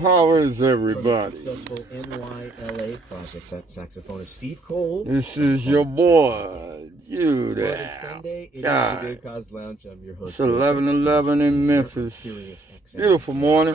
How is For the everybody? successful NYLA project, that's saxophonist Steve Cole. This is your boy, Well, it is Judah. Sunday. It is the God. Dave Cos Lounge. I'm your host. It's 11:11 in Memphis. Sirius XM. Beautiful morning.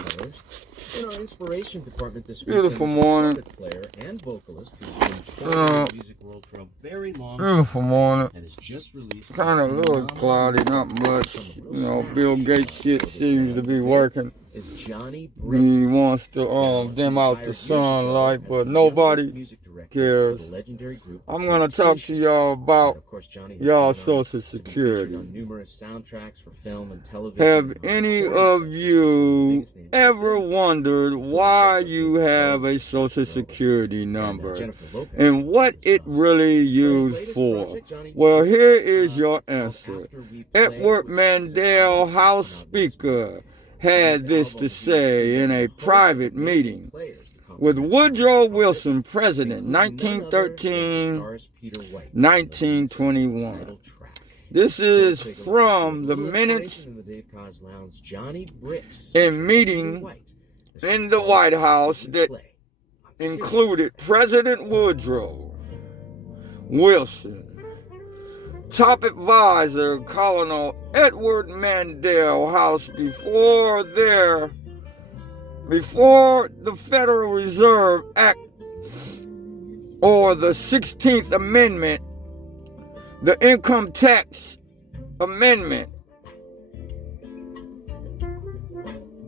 In our inspiration department this week, Beautiful morning. trumpet player and vocalist who's been touring the music world for a very long time Beautiful morning. and has just released Kind of a little cloudy, not much. You know, Bill Gates shit seems to be working. is Johnny He Britt. wants to dim out the sunlight, but nobody cares. I'm gonna talk to y'all about y'all Social Security. On numerous soundtracks for film and television. Have any of you ever wondered why you have a Social Security number and what it really used for? Well, here is your answer. Edward Mandel, House Speaker, had this to say in a private meeting with Woodrow Wilson, President, 1913-1921. This is from the minutes in meeting in the White House that included President Woodrow Wilson, top advisor Colonel Edward Mandel House before the Federal Reserve Act or the 16th Amendment, the Income Tax Amendment,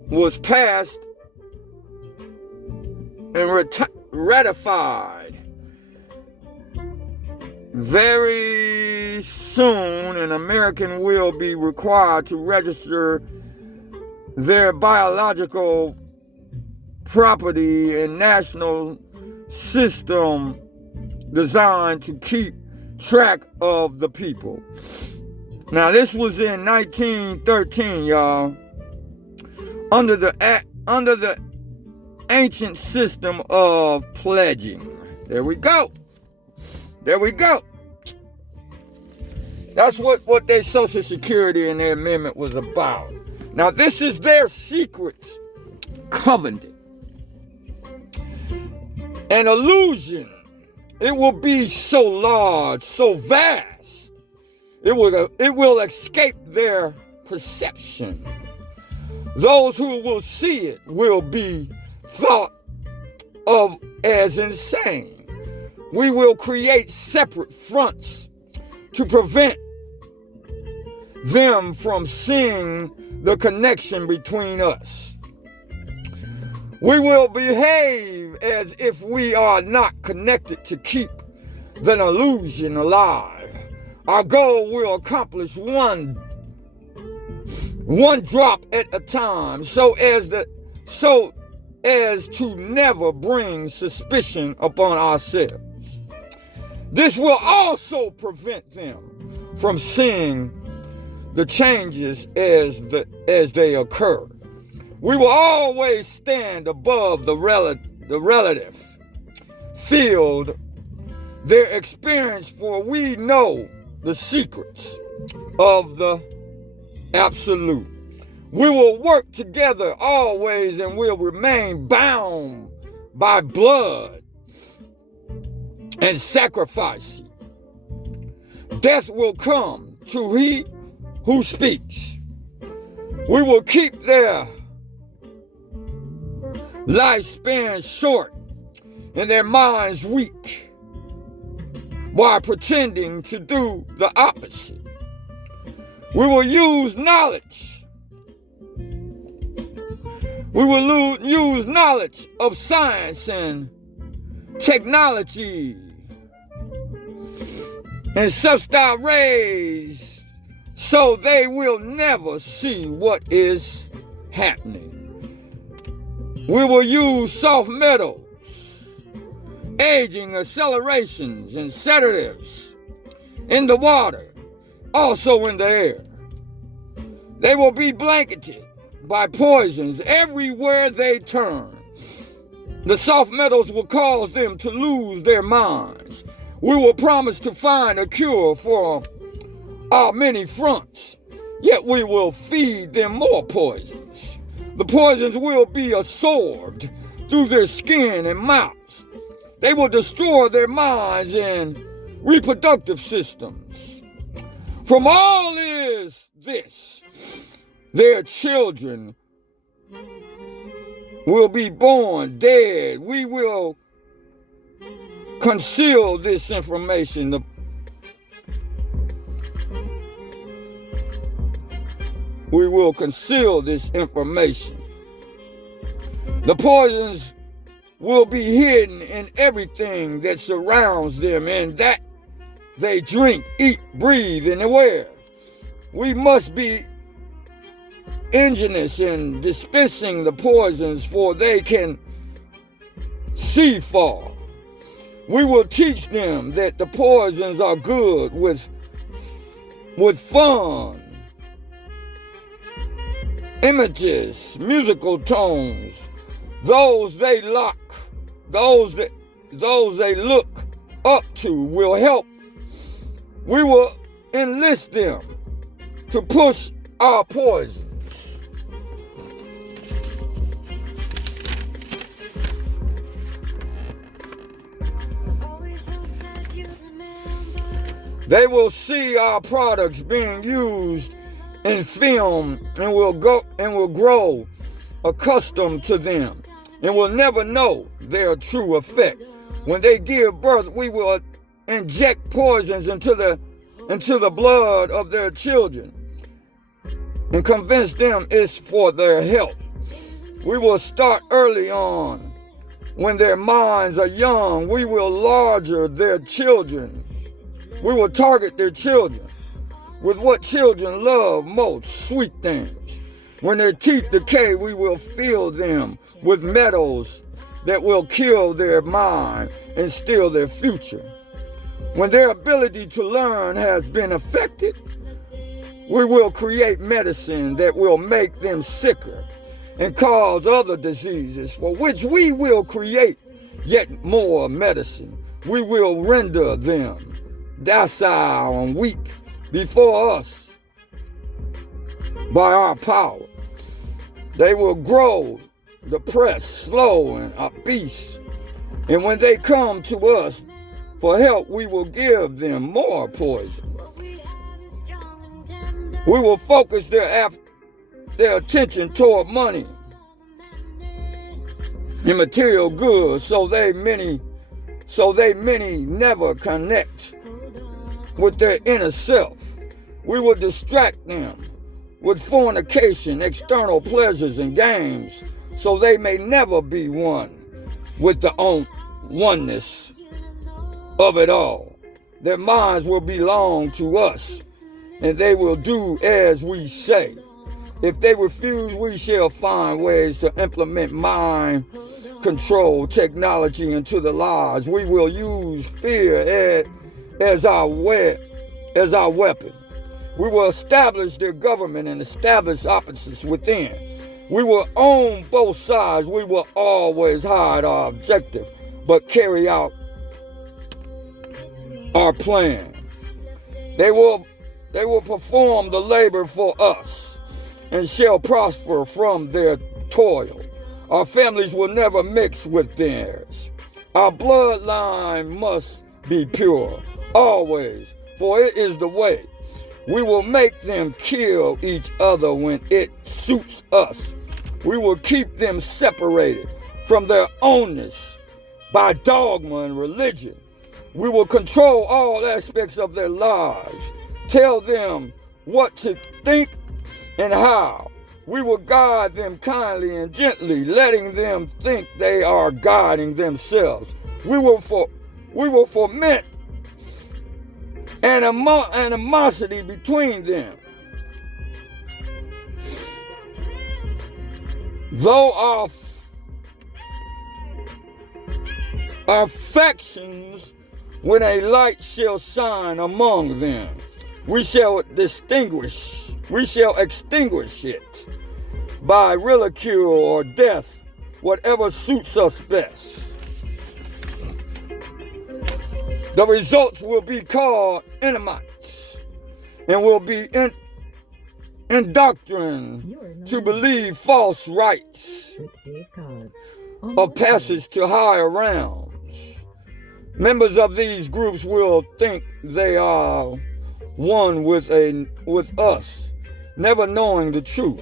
was passed and ratified. Very soon, an American will be required to register their biological property and national system designed to keep track of the people. Now, this was in 1913, y'all, under the ancient system of pledging. There we go. That's what their Social Security and their amendment was about. Now, this is their secret covenant. An illusion. It will be so large, so vast. It will escape their perception. Those who will see it will be thought of as insane. We will create separate fronts to prevent them from seeing the connection between us. We will behave as if we are not connected to keep the illusion alive. Our goal will accomplish one drop at a time, so as to never bring suspicion upon ourselves. This will also prevent them from seeing the changes as they occur. We will always stand above the relative field their experience, for we know the secrets of the absolute. We will work together always and will remain bound by blood and sacrifice. Death will come to he who speaks. We will keep their lifespan short and their minds weak while pretending to do the opposite. We will use knowledge. We will use knowledge of science and technology and substance rays so they will never see what is happening. We will use soft metals, aging accelerations, and sedatives in the water, also in the air. They will be blanketed by poisons everywhere they turn. The soft metals will cause them to lose their minds. We will promise to find a cure for our many fronts, yet we will feed them more poisons The poisons will be absorbed through their skin and mouths. They will destroy their minds and reproductive systems. From all is this, their children will be born dead. We will conceal this information. We will conceal this information. The poisons will be hidden in everything that surrounds them and that they drink, eat, breathe, and wear. We must be ingenious in dispensing the poisons, for they can see far. We will teach them that the poisons are good with fun, images, musical tones. Those they look up to will help. We will enlist them to push our poisons. They will see our products being used in film and will grow accustomed to them and will never know their true effect. When they give birth, we will inject poisons into the blood of their children and convince them it's for their health. We will start early on. When their minds are young, we will larger their children. We will target their children with what children love most, sweet things. When their teeth decay, we will fill them with metals that will kill their mind and steal their future. When their ability to learn has been affected, we will create medicine that will make them sicker and cause other diseases, for which we will create yet more medicine. We will render them docile and weak before us by our power. They will grow depressed, slow, and obese. And when they come to us for help, we will give them more poison. We will focus their attention toward money and material goods, so they many never connect with their inner self. We will distract them with fornication, external pleasures, and games, so they may never be one with the oneness of it all. Their minds will belong to us, and they will do as we say. If they refuse, we shall find ways to implement mind control technology into the lives. We will use fear as our weapon. We will establish their government and establish opposites within. We will own both sides. We will always hide our objective, but carry out our plan. They will perform the labor for us and shall prosper from their toil. Our families will never mix with theirs. Our bloodline must be pure, always, for it is the way. We will make them kill each other when it suits us. We will keep them separated from their ownness by dogma and religion. We will control all aspects of their lives, tell them what to think and how. We will guide them kindly and gently, letting them think they are guiding themselves. We will foment animosity between them. Though our factions, when a light shall shine among them, we shall extinguish it by ridicule or death, whatever suits us best. The results will be called enemites and will be and doctrine to believe false rights or passage to higher realms. Members of these groups will think they are one with us, never knowing the truth.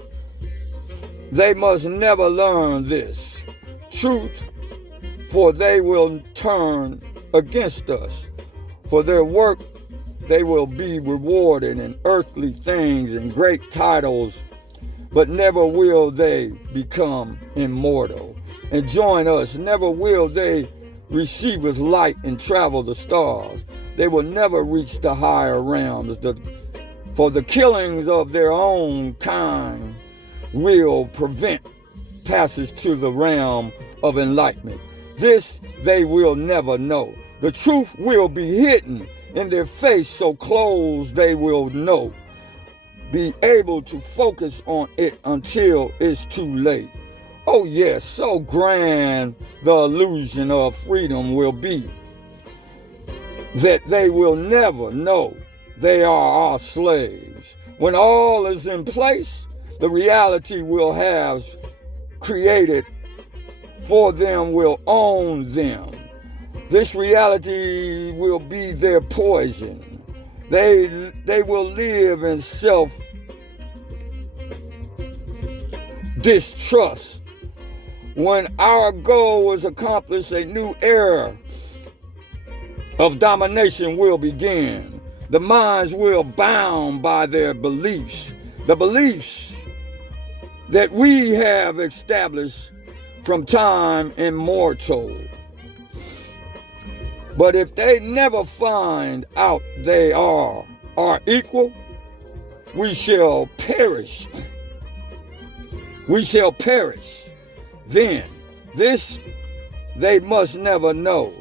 They must never learn this truth, for they will turn against us. For their work, they will be rewarded in earthly things and great titles, but never will they become immortal and join us. Never will they receive us light and travel the stars. They will never reach the higher realms, for the killings of their own kind will prevent passage to the realm of enlightenment. This they will never know. The truth will be hidden in their face so close they will know, be able to focus on it until it's too late. Oh yes, so grand the illusion of freedom will be that they will never know they are our slaves. When all is in place, the reality will have created for them will own them. This reality will be their poison. They will live in self-distrust. When our goal is accomplished, a new era of domination will begin. The minds will bound by their beliefs, the beliefs that we have established from time immemorial. But if they never find out they are equal, we shall perish. We shall perish. Then, this they must never know.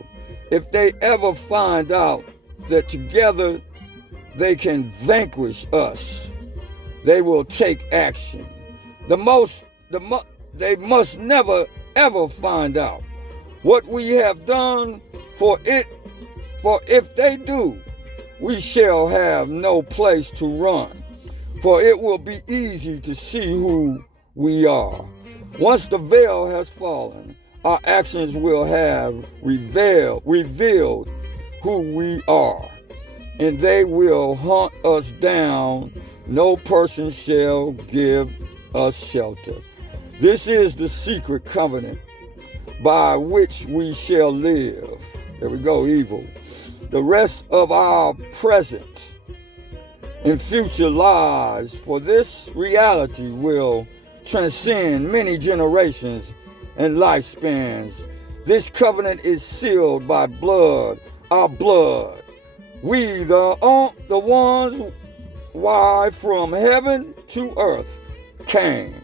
If they ever find out that together they can vanquish us, they will take action. They must never ever find out what we have done, for if they do, we shall have no place to run, for it will be easy to see who we are. Once the veil has fallen, our actions will have revealed who we are, and they will hunt us down. No person shall give us shelter. This is the secret covenant by which we shall live. There we go, evil. The rest of our present and future lives, for this reality will transcend many generations and lifespans. This covenant is sealed by blood, our blood. We, the ones why from heaven to earth came.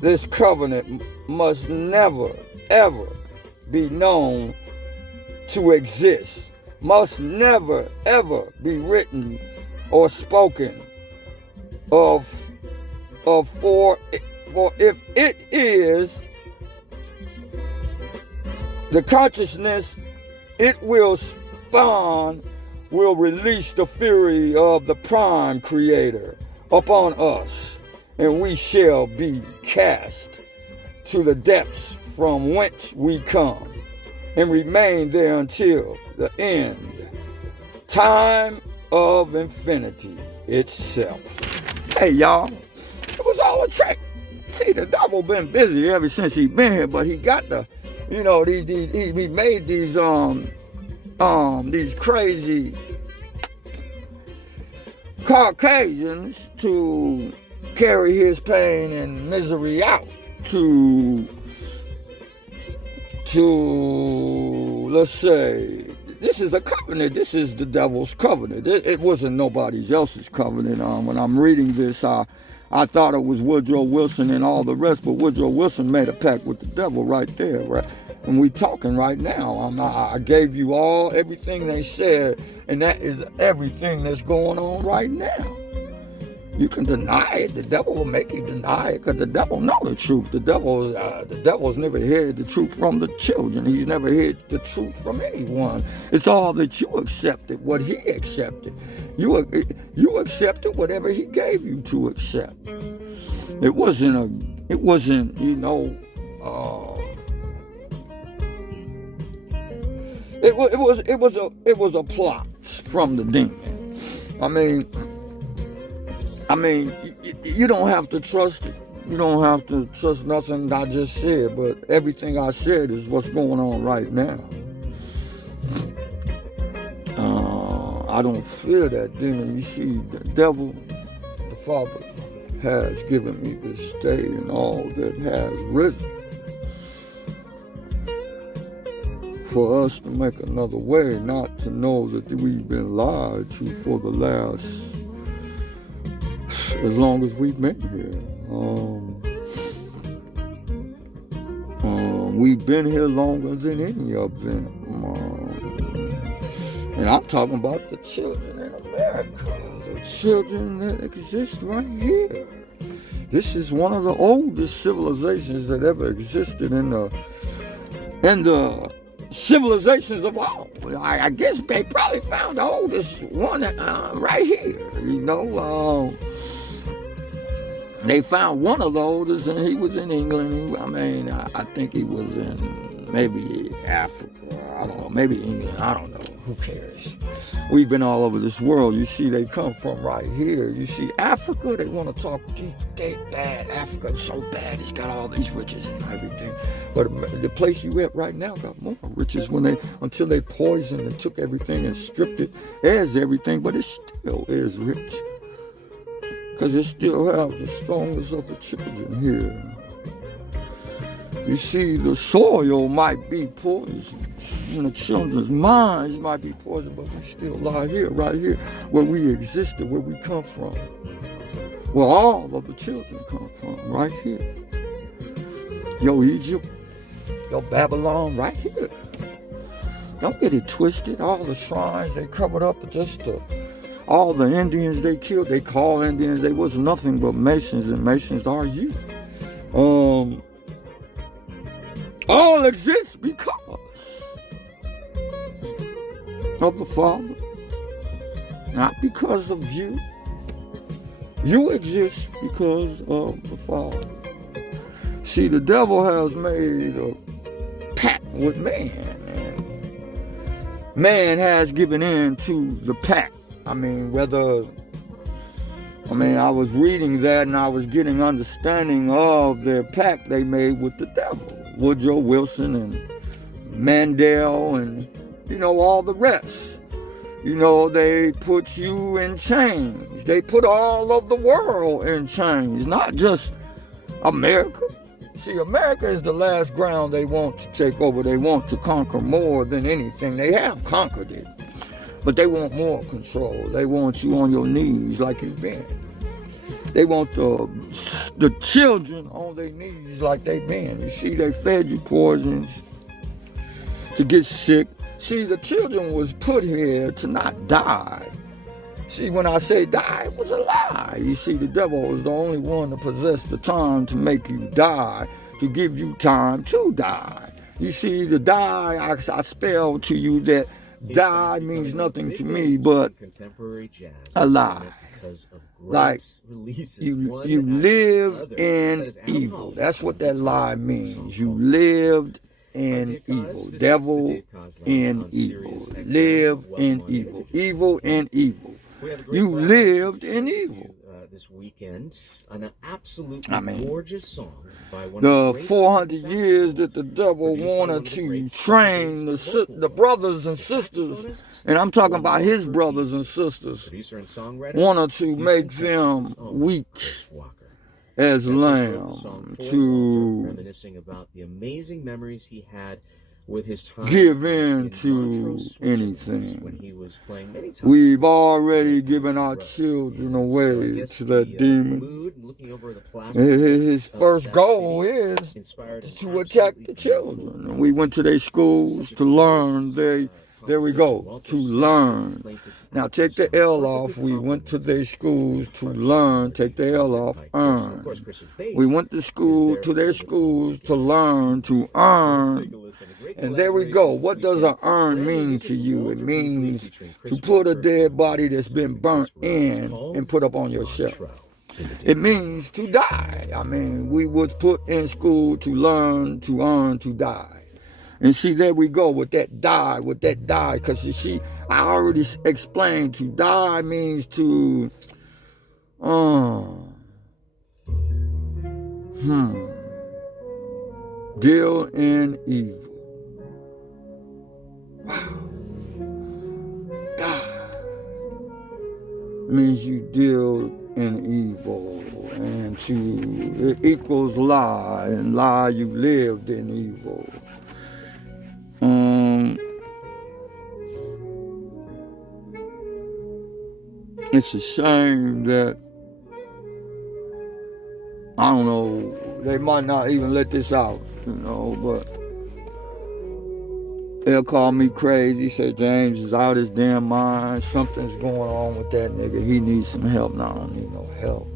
This covenant must never, ever be known to exist, must never, ever be written or spoken of for if it is the consciousness it will spawn, will release the fury of the prime creator upon us, and we shall be cast to the depths from whence we come, and remain there until the end, time of infinity itself. Hey y'all, it was all a trick. See, the devil been busy ever since he been here, but he got the, he made these crazy Caucasians to carry his pain and misery out to let's say, this is the covenant. This is the devil's covenant. It wasn't nobody else's covenant. When I'm reading this, I thought it was Woodrow Wilson and all the rest, but Woodrow Wilson made a pact with the devil right there, right? And we talking right now. I gave you everything they said, and that is everything that's going on right now. You can deny it. The devil will make you deny it because the devil know the truth. The devil's never hid the truth from the children. He's never hid the truth from anyone. It's all that you accepted, what he accepted. You accepted whatever he gave you to accept. It wasn't, you know, it was a plot from the demon. I mean, you don't have to trust it. You don't have to trust nothing I just said, but everything I said is what's going on right now. I don't fear that demon. You see, the devil, the Father, has given me this day and all that has risen for us to make another way, not to know that we've been lied to for the last, as long as we've been here. We've been here longer than any of them. And I'm talking about the children in America, the children that exist right here. This is one of the oldest civilizations that ever existed in the civilizations of all. I guess they probably found the oldest one right here. You know, they found one of the oldest, and he was in England. I think he was in maybe Africa. I don't know, maybe England. I don't know. Who cares? We've been all over this world. You see, they come from right here. You see, Africa, they want to talk deep, they bad. Africa is so bad. It's got all these riches and everything. But the place you at right now got more riches until they poisoned and took everything and stripped it as everything, but it still is rich. Because it still has the strongest of the children here. You see, the soil might be poisoned, and the children's minds might be poisoned, but we still lie here, right here, where we existed, where we come from. Where all of the children come from, right here. Yo, Egypt, yo, Babylon, right here. Don't get it twisted. All the shrines they covered up, all the Indians they killed, they call Indians, they was nothing but Masons, and Masons are you. All exists because of the Father, not because of you. You exist because of the Father. See, the devil has made a pact with man, and man has given in to the pact. I was reading that and I was getting understanding of their pact they made with the devil. Woodrow Wilson and Mandel and, all the rest. They put you in chains. They put all of the world in chains, not just America. See, America is the last ground they want to take over. They want to conquer more than anything. They have conquered it, but they want more control. They want you on your knees like you've been. They want the children on their knees like they've been. You see, they fed you poisons to get sick. See, the children was put here to not die. See, when I say die, it was a lie. You see, the devil was the only one to possess the time to make you die, to give you time to die. You see, the die, I spell to you that die means nothing to me but a lie. Like, you live in evil. That's what that lie means. You lived in evil. Devil in evil. Live in evil. Evil in evil. You lived in evil. This weekend, an absolutely gorgeous song by one the of the 400 years that the devil wanted to train the brothers and sisters, and I'm talking about his brothers and sisters, wanted to make them weak as lamb, to reminiscing about the amazing memories he had with his time give in to anything. When he was playing many times. We've already given our children away to that demon. His first goal is to attack the children. We went to their schools to learn. They There we go, to learn. Now take the L off. We went to their schools to learn. Take the L off, earn. We went to school, to their schools to learn, to earn. And there we go. What does an earn mean to you? It means to put a dead body that's been burnt in and put up on your shelf. It means to die. I mean, we was put in school to learn, to earn, to die. And see, there we go with that die, because you see, I already explained to die means to, deal in evil. Wow. Die means you deal in evil, and it equals lie, and lie you lived in evil. It's a shame that, I don't know, they might not even let this out, but they'll call me crazy, say James is out his damn mind, something's going on with that nigga, he needs some help. No, I don't need no help.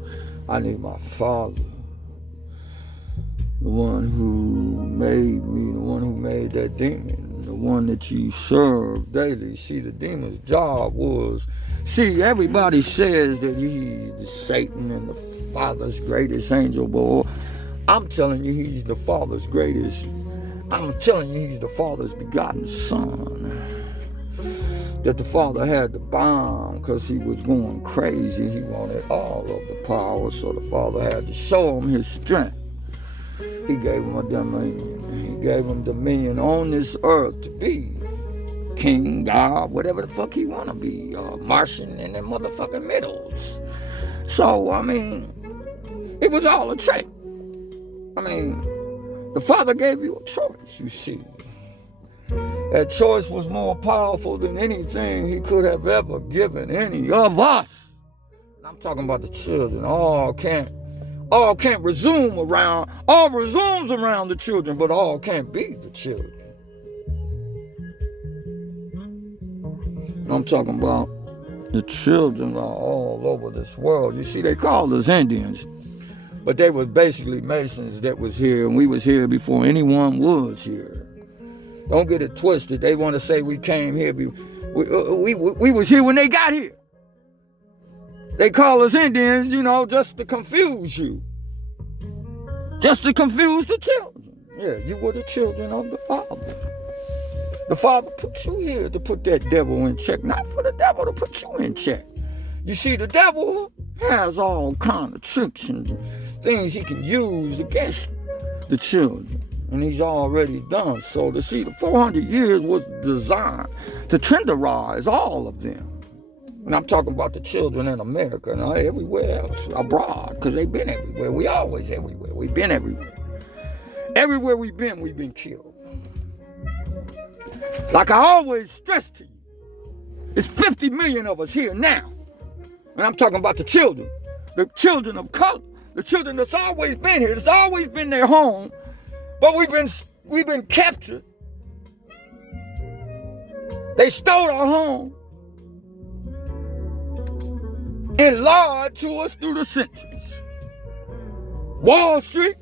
I need my Father, the one who made me, the one who made that demon, the one that you serve daily. See, the demon's job was, everybody says that he's the Satan and the Father's greatest angel, but I'm telling you, he's the Father's greatest. I'm telling you, he's the Father's begotten Son. That the Father had to bind because he was going crazy. He wanted all of the power, so the Father had to show him his strength. He gave him a dominion. He gave him dominion on this earth to be king, God, whatever the fuck he want to be, Martian in them motherfucking middles. So, I mean, it was all a trick. I mean, the Father gave you a choice, you see. That choice was more powerful than anything he could have ever given any of us. And I'm talking about the children. All can't resumes around the children, but all can't be the children. I'm talking about the children are all over this world. You see, they called us Indians, but they were basically Masons that was here, and we was here before anyone was here. Don't get it twisted. They want to say we came here. We was here when they got here. They call us Indians, just to confuse you. Just to confuse the children. Yeah, you were the children of the Father. The Father put you here to put that devil in check, not for the devil to put you in check. You see, the devil has all kind of tricks and things he can use against the children. And he's already done so. To see, the 400 years was designed to tenderize all of them. And I'm talking about the children in America and everywhere else, abroad, because they've been everywhere. We always everywhere. We've been everywhere. Everywhere we've been killed. Like I always stress to you, it's 50 million of us here now. And I'm talking about the children of color, the children that's always been here, that's always been their home, but we've been captured. They stole our home and lied to us through the centuries. Wall Street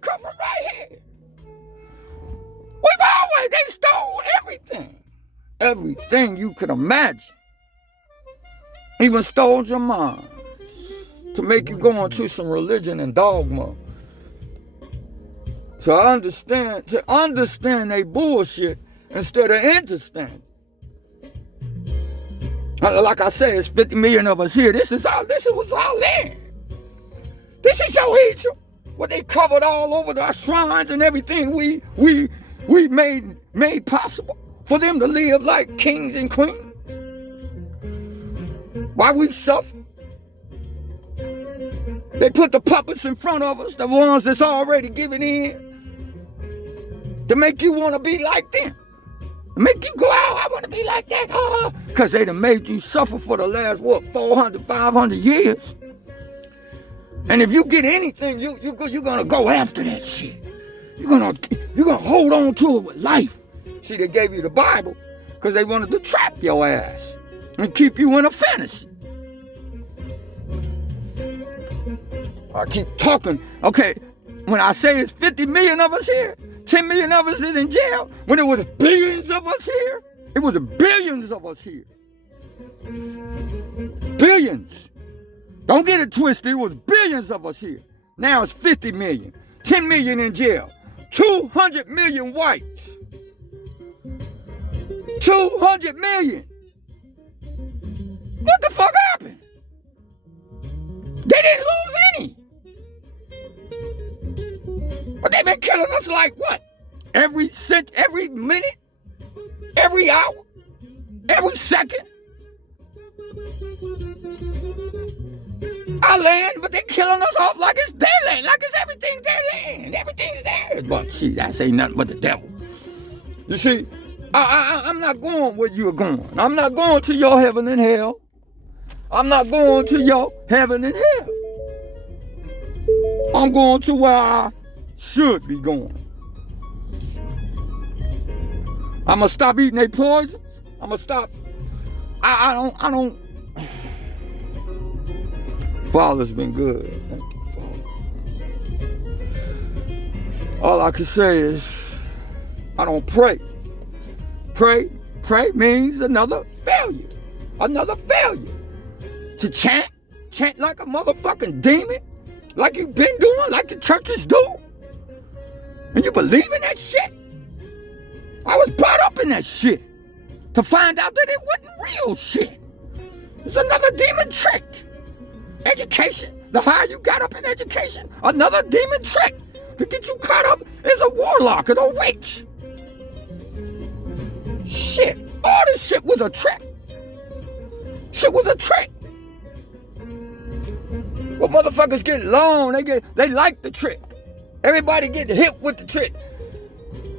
come from right here. They stole everything you could imagine. Even stole your mind to make you go into some religion and dogma. To understand they bullshit instead of understanding. Like I said, it's 50 million of us here. This was our land. This is your Egypt. What they covered all over our shrines and everything we made possible for them to live like kings and queens. Why we suffer? They put the puppets in front of us, the ones that's already given in, to make you want to be like them. Make you go out, I want to be like that, because they done made you suffer for the last, 400, 500 years. And if you get anything, you're going to go after that shit. You're gonna hold on to it with life. See, they gave you the Bible, because they wanted to trap your ass and keep you in a fantasy. I keep talking. Okay, when I say it's 50 million of us here, 10 million of us is in jail, when it was billions of us here, it was billions of us here. Billions. Don't get it twisted. It was billions of us here. Now it's 50 million. 10 million in jail. 200 million whites. 200 million. What the fuck happened? They didn't lose any. But they've been killing us like what? Every minute? Every hour? Every second? Our land, but they're killing us off like it's their land, like it's everything their land. Everything's theirs. But see, that ain't nothing but the devil. You see, I'm not going where you're going. I'm not going to your heaven and hell. I'm not going to your heaven and hell. I'm going to where I should be going. I'm going to stop eating their poisons. I'm going to stop. I don't. Father's been good. Thank you, Father. All I can say is, I don't pray. Pray means another failure. Another failure. To chant like a motherfucking demon, like you've been doing, like the churches do. And you believe in that shit? I was brought up in that shit to find out that it wasn't real shit. It's another demon trick. Education, the higher you got up in education, another demon trick to get you caught up as a warlock and a witch. Shit, all this shit was a trick. Shit was a trick. But motherfuckers get long, they like the trick. Everybody get hit with the trick.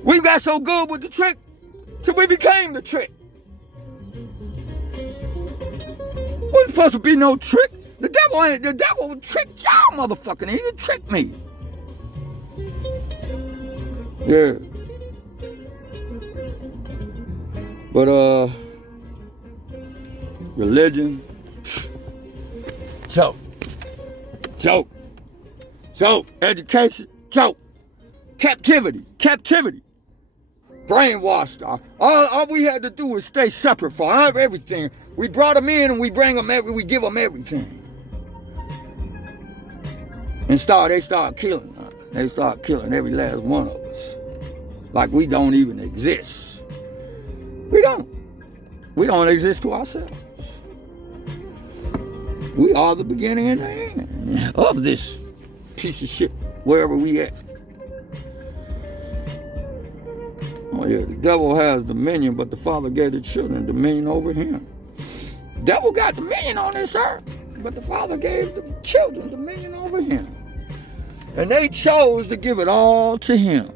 We got so good with the trick till we became the trick. Wasn't supposed to be no trick. The devil tricked y'all, motherfucker. He didn't trick me. Yeah. But religion, joke. Education, joke. Captivity. Brainwashed. All we had to do was stay separate for everything. We brought them in and we bring them we give them everything. And they start killing us. They start killing every last one of us. Like we don't even exist. We don't. We don't exist to ourselves. We are the beginning and the end of this piece of shit, wherever we at. Oh yeah, the devil has dominion, but the Father gave the children dominion over him. The devil got dominion on this earth, but the Father gave the children dominion over him. And they chose to give it all to him.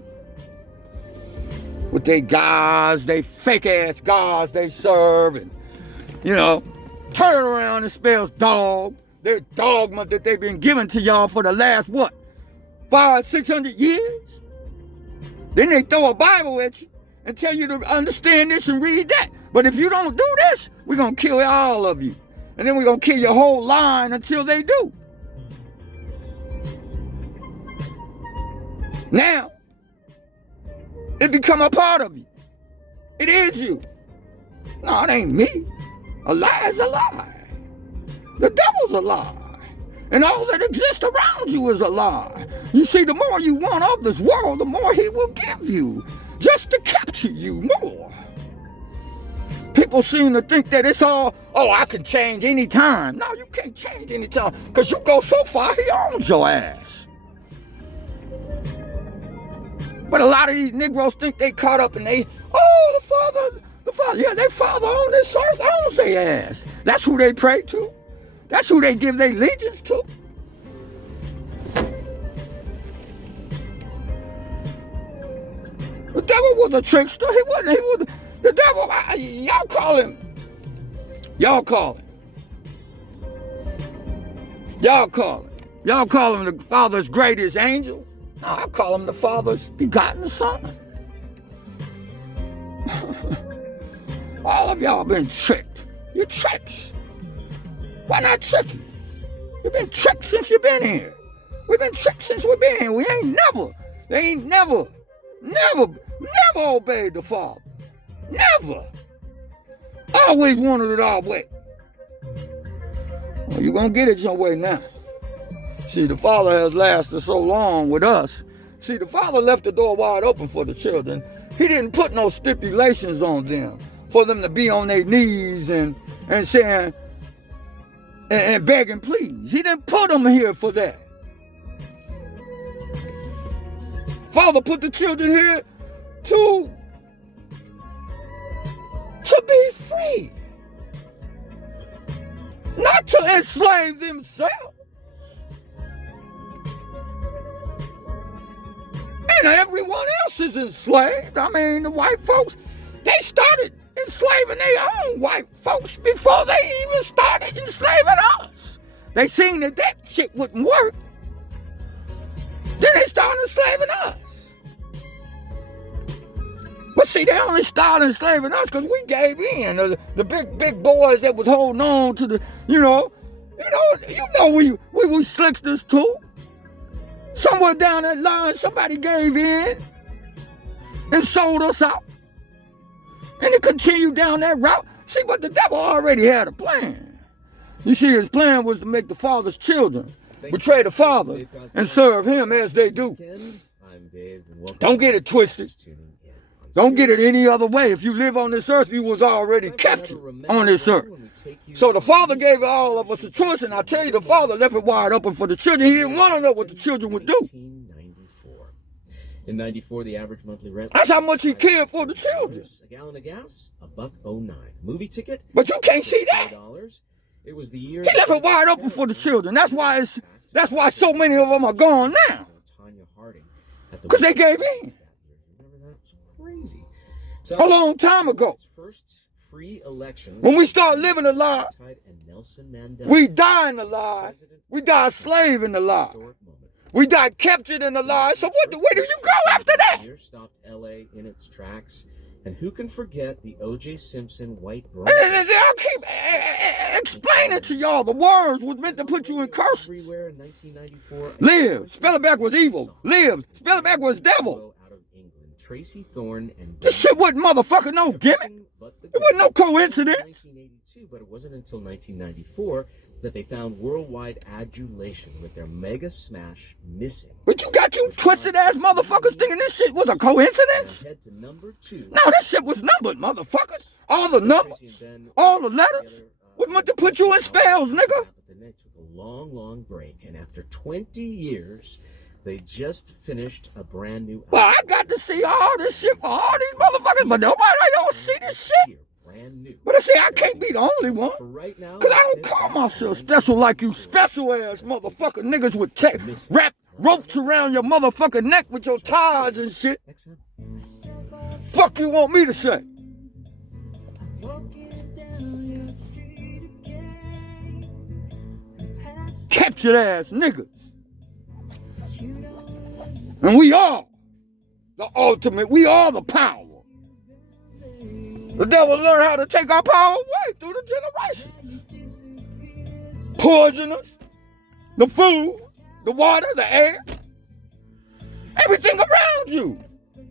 With their gods, they fake ass gods they serve, and turn around and spells dog. Their dogma that they've been giving to y'all for the last 500-600 years? Then they throw a Bible at you and tell you to understand this and read that. But if you don't do this, we're going to kill all of you. And then we're going to kill your whole line until they do. Now, it become a part of you. It is you. No, it ain't me. A lie is a lie. The devil's a lie. And all that exists around you is a lie. You see, the more you want of this world, the more he will give you, just to capture you more. People seem to think that it's all, I can change any time. No, you can't change any time, because you go so far, he owns your ass. But a lot of these Negroes think they caught up and the Father, yeah, their Father on this earth owns their ass. That's who they pray to. That's who they give their allegiance to. The devil was a trickster. He was the devil. Y'all call him the Father's greatest angel. No, I call him the Father's begotten Son. All of y'all been tricked. You're tricks. Why not trick you? You've been tricked since you've been here. We've been tricked since we've been here. They ain't never obeyed the Father. Never. Always wanted it our way. Well, you're going to get it your way now. See, the Father has lasted so long with us. See, the Father left the door wide open for the children. He didn't put no stipulations on them for them to be on their knees and saying and begging please. He didn't put them here for that. Father put the children here to be free. Not to enslave themselves. And everyone else is enslaved. I mean, the white folks, they started enslaving their own white folks before they even started enslaving us. They seen that shit wouldn't work. Then they started enslaving us. But see, they only started enslaving us because we gave in. The big boys that was holding on to the, you know, we slicksters too. Somewhere down that line, somebody gave in and sold us out. And it continued down that route. See, but the devil already had a plan. You see, his plan was to make the Father's children betray the Father and serve him as they do. Don't get it twisted. Don't get it any other way. If you live on this earth, you was already captured on this earth. So the Father gave all of us a choice, and I tell you, the Father left it wide open for the children. He didn't want to know what the children would do. In 94, the average monthly rent. That's how much he cared for the children. A gallon of gas, $1.09. Movie ticket. But you can't see that. It was the year. He left it wide open for the children. That's why so many of them are gone now. Because they gave in. Crazy. A long time ago. First free elections. When we start living a lie, we die in the lie. We die a slave in the lie. We died captured in the lie. So where do you go after that? Stopped LA in its tracks. And who can forget the O.J. Simpson white I'll keep explaining to y'all. The words was meant to put you in curse. Everywhere in 1994. Live. Spell it backwards evil. Live. Spell it backwards devil. Out of England. Tracy Thorn and this shit wasn't motherfucking no gimmick. It wasn't no coincidence. 1982, but it wasn't until 1994 that they found worldwide adulation with their mega smash Missing. But you got you twisted ass motherfuckers thinking this shit was a coincidence? Head to number 2. No, this shit was numbered, motherfuckers. All the numbers, all the letters was meant to put you in spells, nigga. But then they took a long break, and after 20 years, they just finished a brand new album. Well, I got to see all this shit for all these motherfuckers, but nobody don't see this shit. Brand new. But I say I can't be the only one. Right now, because I don't call myself special like you special ass motherfucker niggas with wrap ropes around your motherfucking neck with your ties and shit. Fuck you want me to say? Captured ass niggas. And we are the ultimate, we are the power. The devil learned how to take our power away through the generations. Poison us, the food, the water, the air, everything around you.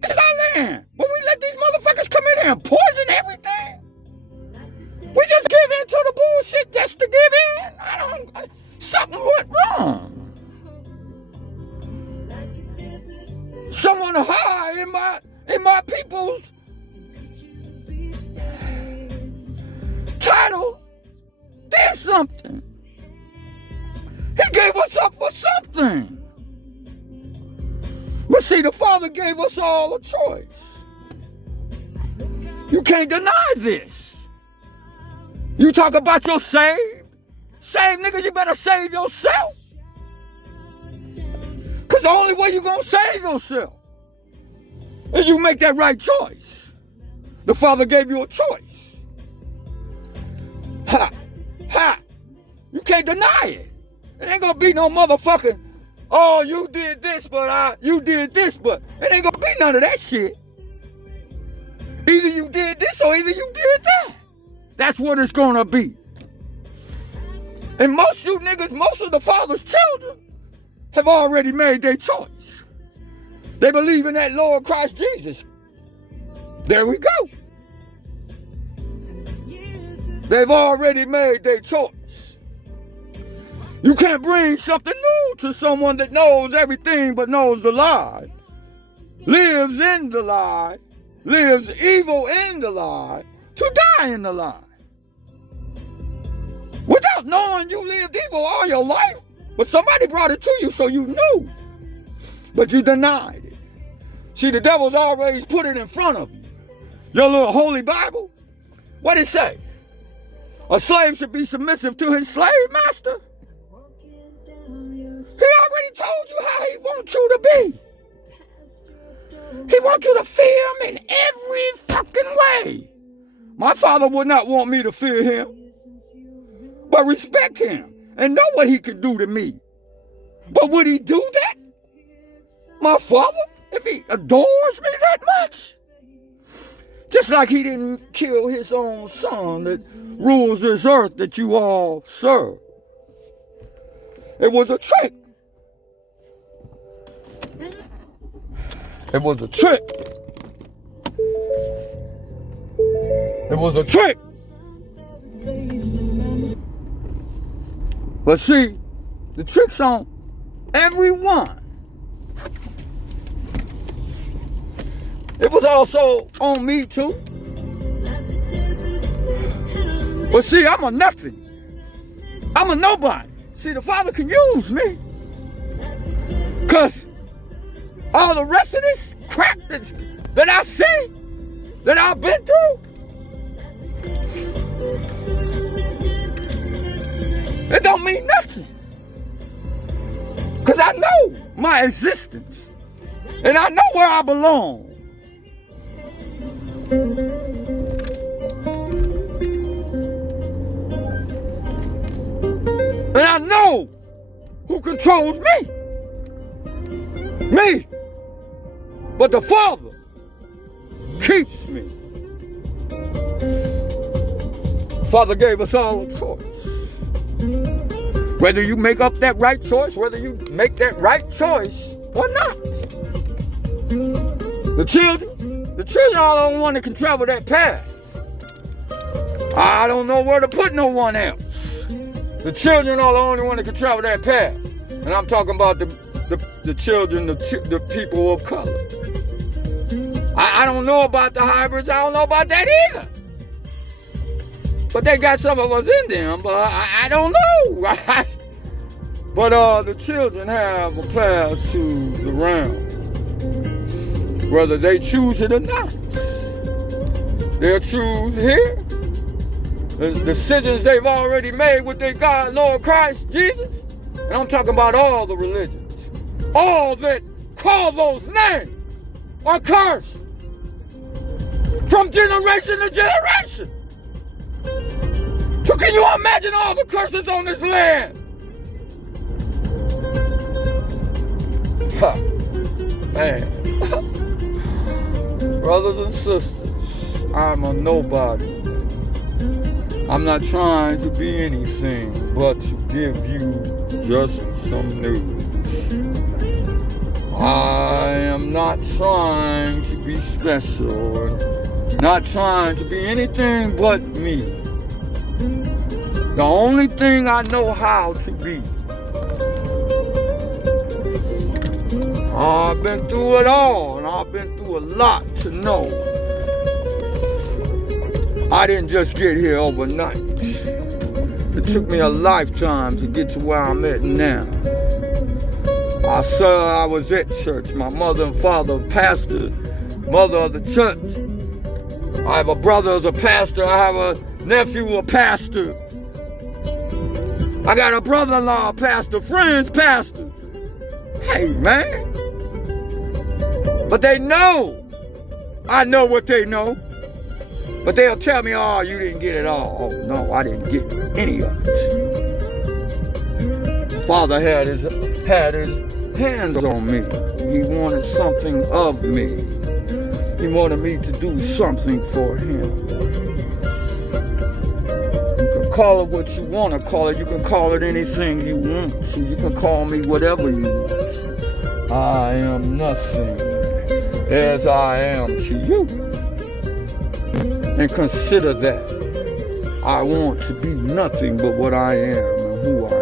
It's our land. But we let these motherfuckers come in here and poison everything. We just give in to the bullshit just to give in. Something went wrong. Someone high in my people's title did something. He gave us up for something. But see, the Father gave us all a choice. You can't deny this. You talk about your saved nigga, you better save yourself. Because the only way you're going to save yourself is you make that right choice. The Father gave you a choice. Ha! You can't deny it. It ain't going to be no motherfucking, oh, you did this, but it ain't going to be none of that shit. Either you did this or either you did that. That's what it's going to be. And most of you niggas, most of the Father's children have already made their choice. They believe in that Lord Christ Jesus. There we go. They've already made their choice. You can't bring something new to someone that knows everything but knows the lie, lives in the lie, lives evil in the lie, to die in the lie. Without knowing you lived evil all your life, but somebody brought it to you so you knew, but you denied it. See, the devil's always put it in front of you. Your little holy Bible, what it say? A slave should be submissive to his slave master. He already told you how he wants you to be. He wants you to fear him in every fucking way. My Father would not want me to fear him, but respect him and know what he can do to me. But would he do that? My Father, if he adores me that much? Just like he didn't kill his own son that rules this earth that you all serve. It was a trick. It was a trick. It was a trick. But see, the trick's on everyone. It was also on me too. But see, I'm a nothing. I'm a nobody. See, the Father can use me. Because all the rest of this crap that I see, that I've been through, it don't mean nothing. Because I know my existence. And I know where I belong. And I know who controls me. Me. But the Father keeps me. Father gave us all a choice. Whether you make up that right choice, whether you make that right choice or not. The children are the only one that can travel that path. I don't know where to put no one else. The children are the only one that can travel that path. And I'm talking about the children, the people of color. I don't know about the hybrids. I don't know about that either. But they got some of us in them, but I don't know. But the children have a path to the realm. Whether they choose it or not. They'll choose here. The decisions they've already made with their God, Lord Christ Jesus. And I'm talking about all the religions. All that call those names are cursed. From generation to generation. So can you imagine all the curses on this land? Man. Brothers and sisters, I'm a nobody. I'm not trying to be anything but to give you just some news. I am not trying to be special, and not trying to be anything but me. The only thing I know how to be. I've been through it all, and I've been through a lot to know. I didn't just get here overnight. It took me a lifetime to get to where I'm at now. I was at church. My mother and father pastor, mother of the church. I have a brother as a pastor. I have a nephew a pastor. I got a brother-in-law pastor, friends pastor. Hey, man. But they know. I know what they know. But they'll tell me, oh, you didn't get it all. Oh, no, I didn't get any of it. My father had his hands on me. He wanted something of me. He wanted me to do something for him. You can call it what you want to call it. You can call it anything you want. So you can call me whatever you want. I am nothing as I am to you. And consider that. I want to be nothing but what I am and who I am.